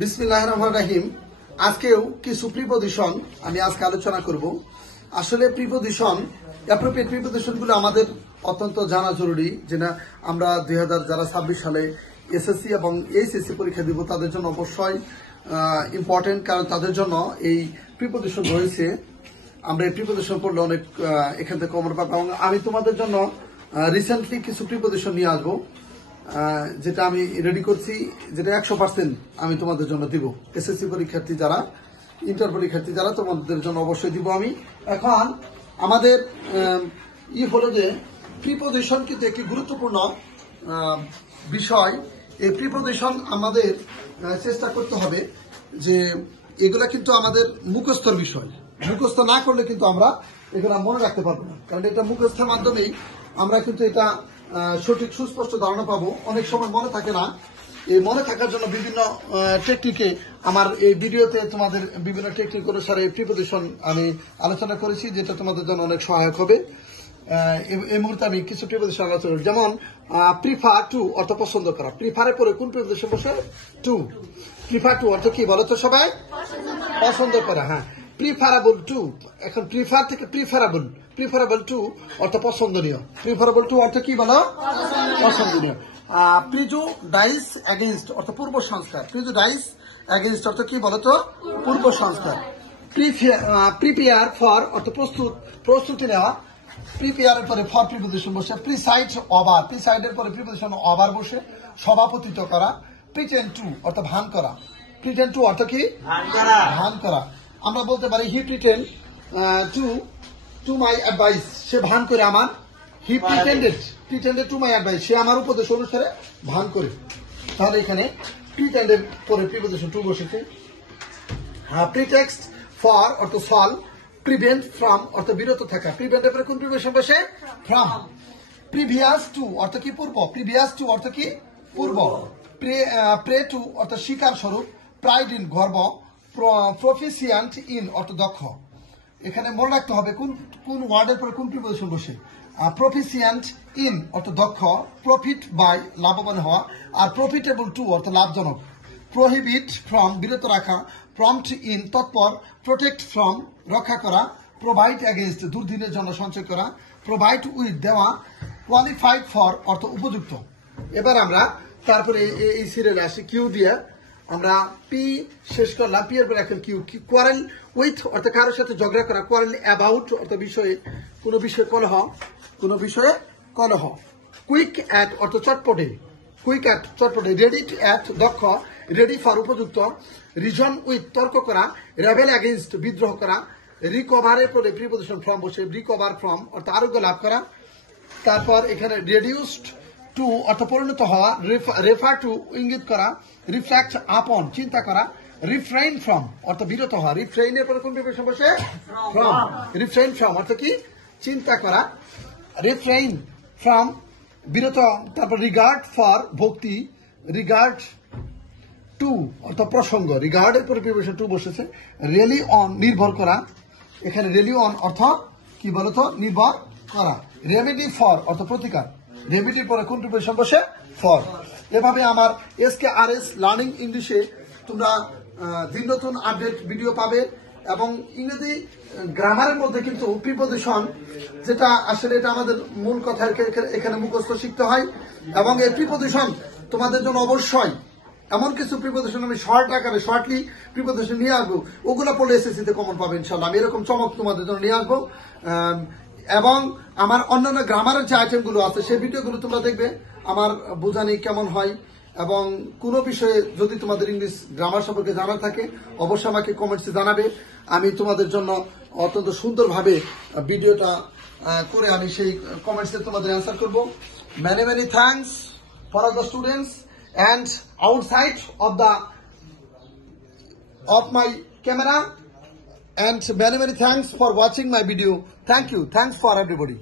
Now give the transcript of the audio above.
বিসমিল্লাহির রহমানির রহিম। আজকেও কিছু প্রিপজিশন আমি আজকে আলোচনা করব। আসলে প্রিপজিশন, অ্যাপ্রোপ্রিয়েট প্রিপজিশন গুলো আমাদের অত্যন্ত জানা জরুরি, যে না আমরা 2026 সালে এসএসসি এবং এইচএসসি পরীক্ষা দিব, তাদের জন্য অবশ্যই ইম্পর্টেন্ট, কারণ তাদের জন্য এই প্রিপজিশন রয়েছে। আমরা এই প্রিপজিশন পড়লে অনেক এখান থেকে কমন পাবো, এবং আমি তোমাদের জন্য রিসেন্টলি কিছু প্রিপজিশন নিয়ে আসবো, যেটা আমি রেডি করছি, যেটা 100% আমি তোমাদের জন্য দিব। এসএসসি পরীক্ষার্থী যারা, ইন্টার পরীক্ষার্থী যারা, তোমাদের জন্য অবশ্যই দিব আমি। এখন আমাদের হলো যে প্রিপজিশন কিন্তু একটি গুরুত্বপূর্ণ বিষয়। এই প্রিপজিশন আমাদের চেষ্টা করতে হবে যে এগুলা কিন্তু আমাদের মুখস্থর বিষয়। মুখস্থ না করলে কিন্তু আমরা এগুলা মনে রাখতে পারবো না, কারণ এটা মুখস্থের মাধ্যমেই আমরা কিন্তু এটা সঠিক সুস্পষ্ট ধারণা পাবো। অনেক সময় মনে থাকে না। এই মনে থাকার জন্য বিভিন্ন টেকনিকে আমার এই ভিডিওতে তোমাদের বিভিন্ন টেকনিক অনুসারে প্রিপজিশন আমি আলোচনা করেছি, যেটা তোমাদের জন্য অনেক সহায়ক হবে। এই মুহূর্তে আমি কিছু প্রিপজিশন আলোচনা করি, যেমন প্রিফার টু অর্থ পছন্দ করা। প্রিফারের পরে কোন প্রিপজিশন বসে? টু। প্রিফার টু অর্থ কি বলো তো সবাই? পছন্দ করা। হ্যাঁ, প্রিফারেবল টু। এখন প্রিফার থেকে প্রিফারেবল, প্রিফারেবল টু অর্থ পছন্দনীয়। প্রিফারেবল টু অর্থ কি বলো? পছন্দনীয়। প্রিজুডাইস এগেইনস্ট অর্থ পূর্ব সংস্কার। প্রিজুডাইস এগেইনস্ট অর্থ কি বলো তো? পূর্ব সংস্কার। প্রিপেয়ার ফর অর্থ প্রস্তুত, প্রস্তুতি নেওয়া। প্রিপেয়ারের পরে ফর প্রিপজিশন বসে। প্রিসাইড ওভার, প্রিসাইডের পরে প্রিপজিশন ওভার বসে। সভাপতিত্ব করা। প্রিটেন্ড টু অর্থ ভান করা। প্রিটেন্ড টু অর্থ কি? ভান করা। আমরা বলতে পারি হি প্রিটেন্ড টু মাই অ্যাডভাইস, সে ভান করে আমার। হি প্রিটেন্ডেড টু মাই অ্যাডভাইস, সে আমার উপদেশ অনুসারে ভান করে। তাহলে এখানে প্রিটেন্ডের পরে প্রিপজিশন টু বসেছে। প্রিটেক্সট ফর অর্থ সলভ। প্রিভেন্ট ফ্রম অর্থ বিরত থাকা। প্রিভেন্টের পরে কোন প্রিপজিশন বসে? ফ্রম। প্রিভিয়াস টু অর্থ কি? পূর্ব। প্রিভিয়াস টু অর্থ কি? পূর্ব। প্রে টু অর্থ স্বীকার স্বরূপ। প্রাইড ইন গর্ব। প্রফিসিয়েন্ট ইন অর্থ দক্ষ। এখানে মনে রাখতে হবে কোন কোন ওয়ার্ডের পরে কোন প্রিপজিশন বসে। প্রফিসিয়েন্ট ইন অর্থ দক্ষ। প্রফিট বাই লাভবান হওয়া। আর প্রফিটেবল টু অর্থ লাভজনক। প্রহিবিট ফ্রম বিরত রাখা। প্রম্পট ইন তৎপর। প্রোটেক্ট ফ্রম রক্ষা করা। প্রোভাইড এগেইনস্ট দুর্দিনের জন্য সঞ্চয় করা। প্রোভাইড উইথ দেওয়া। কোয়ালিফাইড ফর অর্থ উপযুক্ত। এবার আমরা তারপরে এই সিরিয়ালে আসি কিউ দিয়ে। আমরা পি শেষ করলাম, পি এর পরে এখন কিউ। কোয়ারেল উইথ অর্থ কারোর সাথে ঝগড়া করা। কোয়ারেল অ্যাবাউট অর্থ বিষয়ে, কোনো বিষয়ে কলহ, কোনো বিষয়ে কলহ। কুইক অ্যাট অর্থ চটপটে। কুইক অ্যাট চটপটে। রেডি অ্যাট দক্ষ। রেডি ফর উপযুক্ত। রিজন উইথ তর্ক করা। রেবেল এগেইনস্ট বিদ্রোহ করা। রিকভারের পরে প্রিপজিশন ফ্রম বসে। রিকভার ফ্রম অর্থ আরোগ্য লাভ করা। তারপর এখানে রেডিউসড টু অর্থ পরিণত হওয়া। রেফার টু ইঙ্গিত করা। রিফ্লেক্ট আপন চিন্তা করা। রিফ্রেইন ফ্রম অর্থ বিরত হওয়া। রিফ্রেইনের পরে কোন প্রিপজিশন বসে? ফ্রম। রিফ্রেইন ফ্রম অর্থ কি? চিন্তা করা। রিফ্রেইন ফ্রম বিরত। তারপর রিগার্ড ফর ভক্তি। রিগার্ড টু অর্থ প্রসঙ্গ। রিগার্ডের পরে প্রিপজিশন টু বসেছে। রেলি অন নির্ভর করা। এখানে রেলি অন অর্থ কি বলতো? নির্ভর করা। রেমেডি ফর অর্থ প্রতিকার। রেমেডির পরে কোন প্রিপজিশন বসে? ফর। এভাবে আমার SKRS লার্নিং ইংলিশে তোমরা দিন নতুন আপডেট ভিডিও পাবে, এবং ইংরেজি গ্রামারের মধ্যে কিন্তু প্রিপজিশন, যেটা আসলে এটা আমাদের মূল কথা, এখানে মুখস্থ শিখতে হয়। এবং এই প্রিপজিশন তোমাদের জন্য অবশ্যই এমন কিছু প্রিপজিশন আমি শর্ট আকারে শর্টলি প্রিপজিশন নিয়ে আসবো, ওগুলো পড়লে এসএসসি তে কমন পাবে ইনশাল্লাহ। আমি এরকম চমক তোমাদের জন্য নিয়ে আসবো। এবং আমার অন্যান্য গ্রামারের যে আইটেমগুলো আছে সেই ভিডিওগুলো তোমরা দেখবে, আমার বোঝানি কেমন হয়। এবং কোনো বিষয়ে যদি তোমাদের ইংলিশ গ্রামার সম্পর্কে জানার থাকে অবশ্যই আমাকে কমেন্টসে জানাবে। আমি তোমাদের জন্য অত্যন্ত সুন্দরভাবে ভিডিওটা করে আমি সেই কমেন্টসে তোমাদের অ্যান্সার করবো। Many many thanks for all the students and outside of my camera, and many thanks for watching my video. Thank you. Thanks for everybody.